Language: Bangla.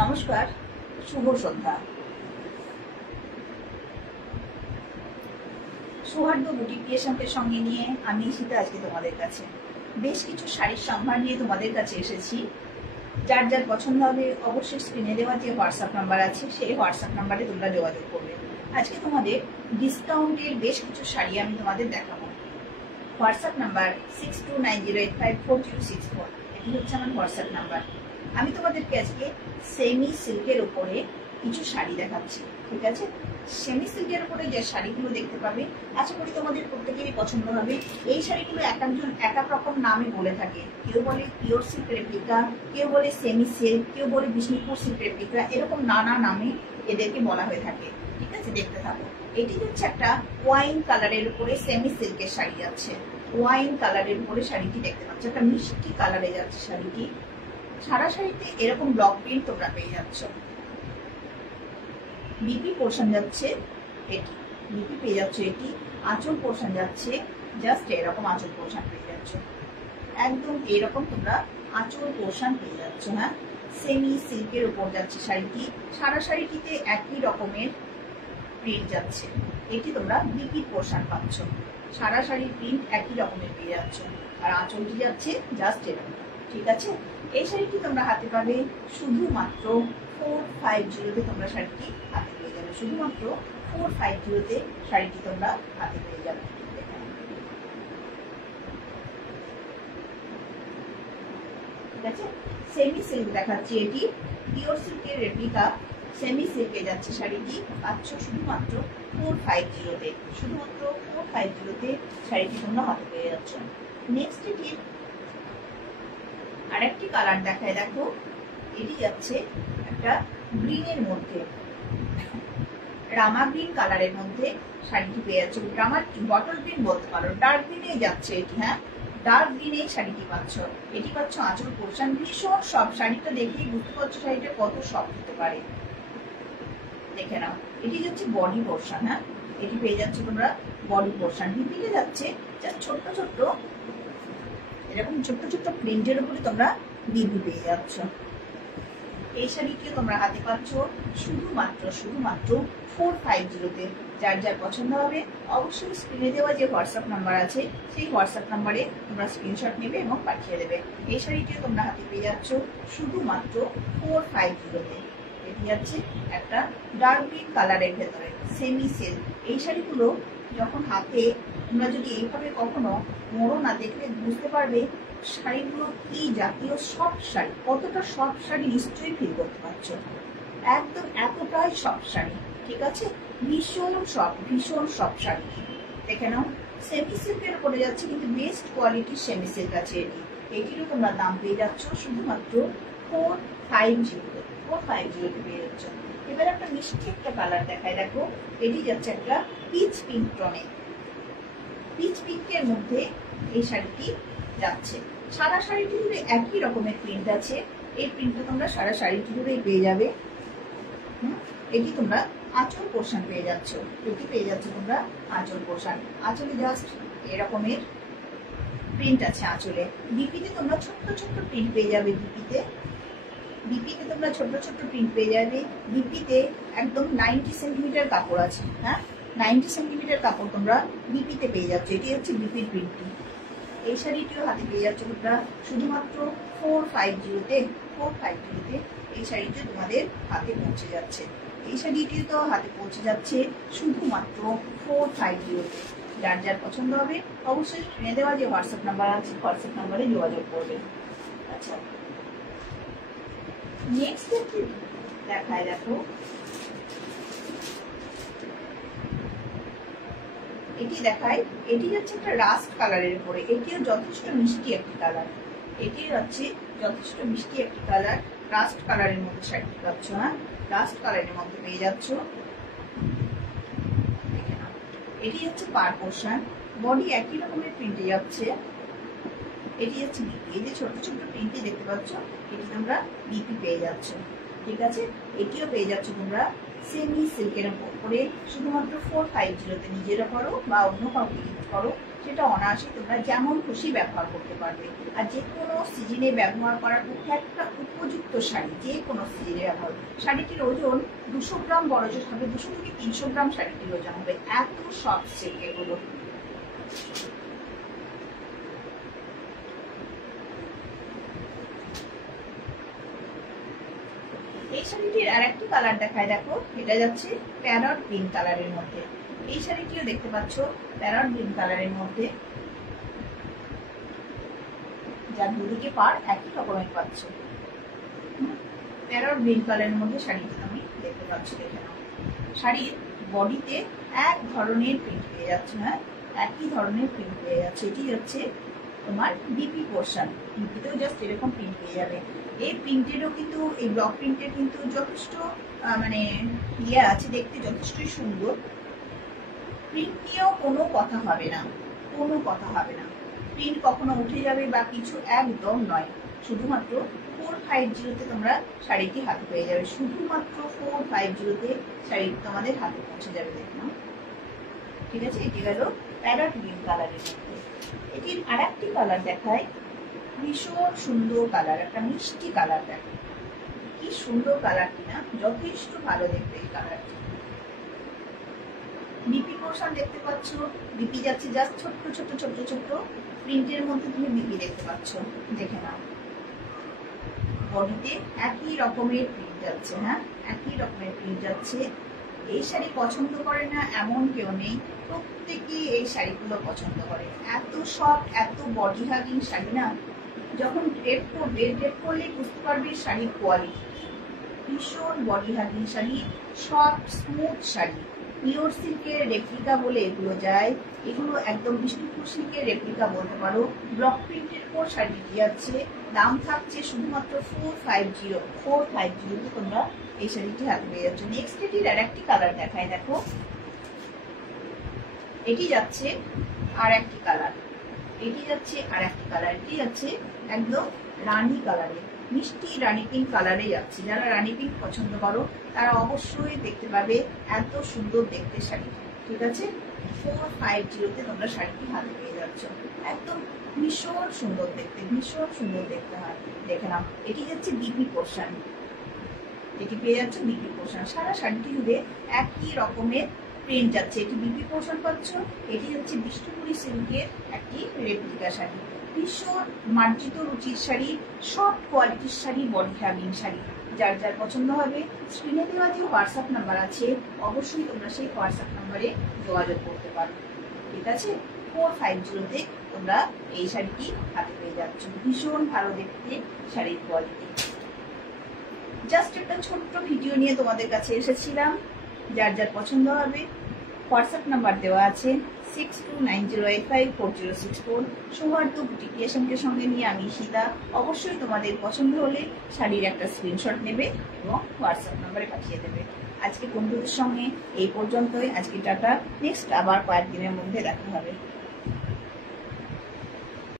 নমস্কার, শুভ সন্ধ্যা। সৌহার্দ্য বুটিক ক্রিয়েশনকে সঙ্গে নিয়ে আমি ঈশিতা আজকে তোমাদের কাছে বেশ কিছু শাড়ির সম্ভার নিয়ে তোমাদের কাছে এসেছি। যার যার পছন্দ হবে অবশ্যই স্ক্রিনে দেওয়া যে হোয়াটসঅ্যাপ নাম্বার আছে সেই হোয়াটসঅ্যাপ নাম্বারে তোমরা যোগাযোগ করবে। আজকে তোমাদের ডিসকাউন্টের বেশ কিছু শাড়ি আমি তোমাদের দেখাবো। হোয়াটসঅ্যাপ নাম্বার 6290854064, এটি হচ্ছে আমার হোয়াটসঅ্যাপ নাম্বার। আমি তোমাদেরকে আজকে সেমি সিল্কের উপরে কিছু শাড়ি দেখাচ্ছি, ঠিক আছে? সেমি সিল্কের উপরে যে শাড়িগুলো দেখতে পাবে আশা করি তোমাদের প্রত্যেকেরই পছন্দ হবে। এই শাড়িগুলো এক একজন এক এক রকম নামে বলে থাকে। কেউ বলে পিওর সিল্ক রেপ্লিকা, কেউ বলে সেমি সিল্ক, কেউ বলে বিষ্ণুপুর সিল্ক রেপ্লিকা, এরকম নানা নামে এদেরকে বলা হয়ে থাকে, ঠিক আছে? দেখতে থাকো। এটি হচ্ছে একটা ওয়াইন কালারের উপরে সেমি সিল্কের শাড়ি যাচ্ছে। ওয়াইন কালারের উপরে শাড়িটি দেখতে পাচ্ছ, একটা মিষ্টি কালারে যাচ্ছে শাড়িটি। সারা শাড়িতে এরকম ব্লক প্রিন্ট তোমরা পেয়ে যাচ্ছ। বিপি পোর্শন যাচ্ছে এটি, বিপি পেয়ে যাচ্ছে এটি। আঁচল পোর্শন যাচ্ছে জাস্ট এরকম আঁচল পোর্শন পেয়ে যাচ্ছ, একদম এরকম তোমরা আঁচল পোর্শন পেয়ে যাচ্ছ। হ্যাঁ, সেমি সিল্কের উপর যাচ্ছে শাড়িটি। সারা শাড়িটিতে একই রকমের প্রিন্ট যাচ্ছে। এটি তোমরা বিপি পোর্শন পাচ্ছ। সারা শাড়ির প্রিন্ট একই রকমের পেয়ে যাচ্ছ, আর আঁচলটি যাচ্ছে জাস্ট এরকম, ঠিক আছে? এই শাড়িটি তোমরা হাতে পাবে শুধুমাত্র 450-তে। তোমরা শাড়িটি হাতে পেয়ে যাবে শুধুমাত্র 450-তে। শাড়িটি তোমরা হাতে পেয়ে যাবে। ঠিক আছে, সেমি সিল্ক দেখাচ্ছি এটি। পিওর সিল্কের রেপ্লিকা সেমি সিল্কে যাচ্ছে শাড়িটি, পাচ্ছ শুধুমাত্র 450-তে। শুধুমাত্র 450-তে শাড়িটি তোমরা হাতে পেয়ে যাচ্ছ। নেক্সট এটির আরেকটি কালার দেখায়, দেখো। এটি যাচ্ছে একটা গ্রিনের মধ্যে, রামা গ্রিন কালারের মধ্যে শাড়িটি পেয়ে যাচ্ছে। রামার বটল গ্রিন বলতে পারো, ডার্ক গ্রিনে যাচ্ছে এটি। হ্যাঁ, ডার্ক গ্রিনে শাড়িটি পাচ্ছ। এটি পাচ্ছ আঁচল পোর্শন। ভীষণ সব, শাড়িটা দেখেই বুঝতে পারছো শাড়িটা কত সফট হতে পারে। দেখে নাও, এটি যাচ্ছে বডি পোর্শন। হ্যাঁ, এটি পেয়ে যাচ্ছে তোমরা বডি পোর্শন। বিপিতে যাচ্ছে ছোট্ট ছোট্ট এরকম ছোট্ট ছোট্ট প্রিন্টের উপরে তোমরা বিপি পেয়ে যাচ্ছ। এই শাড়িটিও তোমরা হাতে পাচ্ছ শুধুমাত্র 450-তে। যার যার পছন্দ হবে অবশ্যই স্ক্রিনে দেওয়া যে হোয়াটসঅ্যাপ নাম্বার আছে সেই হোয়াটসঅ্যাপ নাম্বারে তোমরা স্ক্রিনশট নেবে এবং পাঠিয়ে দেবে। এই শাড়িটিও তোমরা হাতে পেয়ে যাচ্ছ শুধুমাত্র 450-তে। এটি যাচ্ছে একটা ডার্ক গ্রিন কালারের ভেতরে সেমি সিল্ক। এই শাড়িগুলো যখন হাতে তোমরা যদি এইভাবে কখনো মোড়ো না দেখলে বুঝতে পারবে শাড়িগুলো কি জাতীয় সফট শাড়ি। কতটা সফট শাড়ি নিশ্চয়ই ফিল করতে পারছো। একদম এতটাই সফট শাড়ি, ঠিক আছে? ভীষণ সফট শাড়ি। দেখে নাও, সেমি সিল্কের উপরে যাচ্ছে, কিন্তু বেস্ট কোয়ালিটির সেমি সিল্ক আছে এটি। এটিরও তোমরা দাম পেয়ে যাচ্ছ শুধুমাত্র 450-তে পেয়ে যাচ্ছ। এবার একটা মিষ্টি একটা কালার দেখায়, দেখো। এটি যাচ্ছে একটা পিচ পিঙ্ক টনে। পিচ পিঙ্কের মধ্যে এই শাড়িটি যাচ্ছে। সারা শাড়িটি জুড়ে একই রকমের প্রিন্ট আছে। এই প্রিন্টটা তোমরা সারা শাড়িটি জুড়েই পেয়ে যাবে। এটি তোমরা আঁচল পোর্শন পেয়ে যাচ্ছ। এটি পেয়ে যাচ্ছ তোমরা আঁচল পোর্শন। আঁচলে জাস্ট এরকমের প্রিন্ট আছে আঁচলে। বিপিতে তোমরা ছোট্ট ছোট্ট প্রিন্ট পেয়ে যাবে। বিপিতে তোমরা ছোট্ট ছোট্ট প্রিন্ট পেয়ে যাবে। বিপিতে একদম 90 সেন্টিমিটার কাপড় আছে। হ্যাঁ, 90 সেন্টিমিটার কাপড় তোমরা বিপিতে পেয়ে যাচ্ছ। এটি হচ্ছে বিপির প্রিন্টটি। এই শাড়িটিও হাতে পেয়ে যাচ্ছ তোমরা শুধুমাত্র 450-তে। এই শাড়িটি তোমাদের হাতে পৌঁছে যাচ্ছে। এই শাড়িটিও তো হাতে পৌঁছে যাচ্ছে শুধুমাত্র 450-তে। যার যার পছন্দ হবে অবশ্যই স্ক্রিনে দেওয়া যে হোয়াটসঅ্যাপ নাম্বার আছে হোয়াটসঅ্যাপ নাম্বারে যোগাযোগ করবে। আচ্ছা, নেক্সট একটি দেখায়, দেখো। এটি দেখায়, এটি হচ্ছে একটা রাস্ট কালারের উপরে। এটিও যথেষ্ট মিষ্টি একটি কালার। এটি হচ্ছে যথেষ্ট মিষ্টি একটি কালার। রাস্ট কালারের মধ্যে শাড়িটি পাচ্ছ। হ্যাঁ, রাস্ট কালারের মধ্যে পেয়ে যাচ্ছ। এটি হচ্ছে পার পোর্শন। বডি একই রকমের প্রিন্টে যাচ্ছে। এটি হচ্ছে বিপি। এই যে ছোট ছোট প্রিন্টে দেখতে পাচ্ছ, এটি তোমরা বিপি পেয়ে যাচ্ছ, ঠিক আছে? এটিও পেয়ে যাচ্ছ তোমরা সেমি সিল্কের উপরে শুধুমাত্র 450-তে। নিজেরা করো বা অন্য কাউকে করো, সেটা অনায়াসে তোমরা যেমন খুশি ব্যবহার করতে পারবে। আর যে কোনো সিজনে ব্যবহার করার পক্ষে একটা উপযুক্ত শাড়ি, যে কোনো সিজনে ব্যবহার। শাড়িটির ওজন 200 গ্রাম বড় হবে, 200 থেকে 300 গ্রাম শাড়িটির ওজন হবে। এত সফট সিল্ক এগুলো। এই শাড়িটির আর একটি কালার দেখায়, দেখো এটা যাচ্ছে প্যারট গ্রিন কালারের মধ্যে। এই শাড়িটিও দেখতে পাচ্ছ প্যারট গ্রিন কালারের মধ্যে, যার দুদিকে পার একই রকমের পাচ্ছ। প্যারট গ্রিন কালারের মধ্যে শাড়িটি তুমি দেখতে পাচ্ছ, দেখে নাও। শাড়ির বডিতে এক ধরনের প্রিন্ট পেয়ে যাচ্ছে, হ্যাঁ একই ধরনের প্রিন্ট পেয়ে যাচ্ছে। এটি হচ্ছে তোমার বিপি পোর্শন, বিপিতেও জাস্ট এরকম প্রিন্ট পেয়ে যাবে। এই প্রিন্টেরও কিন্তু, এই ব্লক প্রিন্টের কিন্তু যথেষ্ট মানে ইয়ে আছে, দেখতে যথেষ্টই সুন্দর। প্রিন্ট নিয়েও কোনো কথা হবে না, কোনো কথা হবে না। প্রিন্ট কখনো উঠে যাবে বা কিছু একদম নয়। শুধুমাত্র 450-তে তোমরা শাড়িটি হাতে পেয়ে যাবে। শুধুমাত্র 450-তে শাড়িটি তোমাদের হাতে পৌঁছে যাবে। দেখো, ঠিক আছে। এটি গেল প্যারট গ্রিন কালারের মধ্যে। এটির আর একটি কালার দেখায়, ভীষণ সুন্দর কালার, একটা মিষ্টি কালার। দেখো কি সুন্দর কালারটি না, যথেষ্ট ভালো দেখতে এই কালারটি। বিপি পোর্শন দেখতে পাচ্ছ, বিপি যাচ্ছে জাস্ট ছোট্ট ছোট্ট ছোট্ট ছোট্ট প্রিন্টের মধ্যে তুমি বিপি দেখতে পাচ্ছ, দেখে নাও। বডিতে একই রকমের প্রিন্ট যাচ্ছে, হ্যাঁ একই রকমের প্রিন্ট যাচ্ছে। এই শাড়ি পছন্দ করে না এমন কেউ নেই, প্রত্যেকেই এই শাড়িগুলো পছন্দ করে। এত সফট, এত বডি হাগিং শাড়ি না, যখন ড্রেপ করবে, ড্রেপ করলেই বুঝতে পারবে শাড়ির কোয়ালিটি। ভীষণ body hugging sari, soft smooth sari. Pure সিল্কের রেপ্লিকা বলে এগুলো যায়, এগুলো একদম বিষ্ণুপুর সিল্কের রেপ্লিকা বলতে পারো। ব্লক প্রিন্টের উপর শাড়িটি যাচ্ছে, দাম থাকছে শুধুমাত্র 450 তোমরা এই শাড়িটি হাতে পেয়ে যাচ্ছ। নেক্সট এটির আর একটি কালার দেখায়, দেখো এটি যাচ্ছে আর একটি কালার, এটি যাচ্ছে আর একটি কালার, এটি যাচ্ছে একদম রানী কালারে, মিষ্টি রানী পিঙ্ক কালারে যাচ্ছে। যারা রানী পিঙ্ক পছন্দ করো তারা অবশ্যই দেখতে পাবে এত সুন্দর দেখতে শাড়ি, ঠিক আছে। 450-তে তোমরা শাড়িটি হাতে পেয়ে যাচ্ছ, একদম ভীষণ সুন্দর দেখতে, ভীষণ সুন্দর দেখতে হয়। দেখে নাও, এটি যাচ্ছে বিপি পোর্শন, এটি পেয়ে যাচ্ছে বিপি পোর্শন। সারা শাড়িটি জুড়ে একই রকমের প্রিন্ট যাচ্ছে। এটি বিপি পোর্শন পাচ্ছ, এটি হচ্ছে বিষ্ণুপুরি সিল্কের একটি রেপ্লিকা শাড়ি। ভীষণ মার্জিত রুচির শাড়ি, সফট কোয়ালিটির শাড়ি, বডি হ্যাভিং শাড়ি। যার যার পছন্দ হবে, স্ক্রিনে দেওয়া যে হোয়াটসঅ্যাপ নাম্বার আছে, অবশ্যই তোমরা সেই হোয়াটসঅ্যাপ নাম্বারে যোগাযোগ করতে পারো, ঠিক আছে। 450-তে তোমরা এই শাড়িটি হাতে পেয়ে যাচ্ছ। ভীষণ ভালো দেখতে শাড়ির কোয়ালিটি। জাস্ট একটা ছোট্ট ভিডিও নিয়ে তোমাদের কাছে এসেছিলাম। যার যার পছন্দ হবে, হোয়াটসঅ্যাপ নাম্বার দেওয়া আছে 6290854064। সৌহার্দ্য বুটিক ক্রিয়েশনকে সঙ্গে নিয়ে আমি সীতা। অবশ্যই তোমাদের পছন্দ হলে শাড়ির একটা স্ক্রিনশট নেবে এবং হোয়াটসঅ্যাপ নাম্বারে পাঠিয়ে দেবে। আজকে বন্ধুদের সঙ্গে এই পর্যন্তই। আজকে টাটা, নেক্সট আবার কয়েকদিনের মধ্যে দেখা হবে।